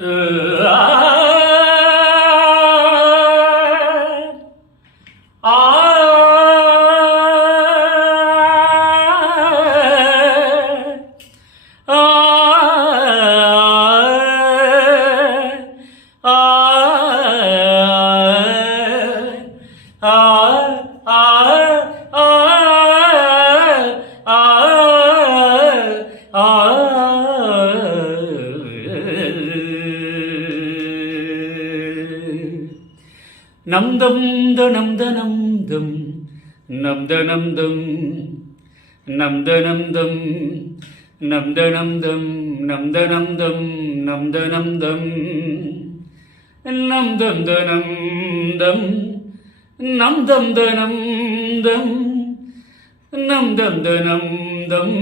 ആ நம்தம் த நம்த நம்தம் நம்த நம்தம் நம்த நம்தம் நம்த நம்தம் நம்த நம்தம் நம்த நம்தம் நம்தம் த நம்தம் நம்தம் த நம்தம் நம்தம் த நம்தம்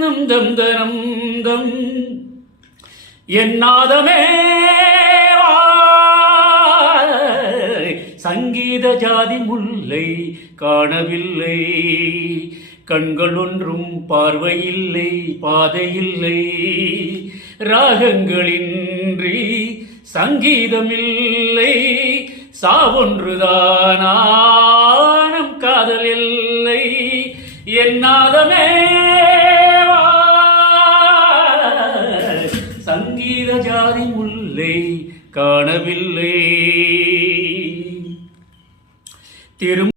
நம்தம் த நம்தம் என்னாதமே சங்கீத ஜாதி முல்லை காணவில்லை. கண்கள் ஒன்றும் பார்வையில்லை பாதையில்லை. ராகங்களின்றி சங்கீதமில்லை. சாவொன்றுதானம் காதல் இல்லை என்னாதமே சங்கீத ஜாதி முல்லை காணவில்லை. திரும்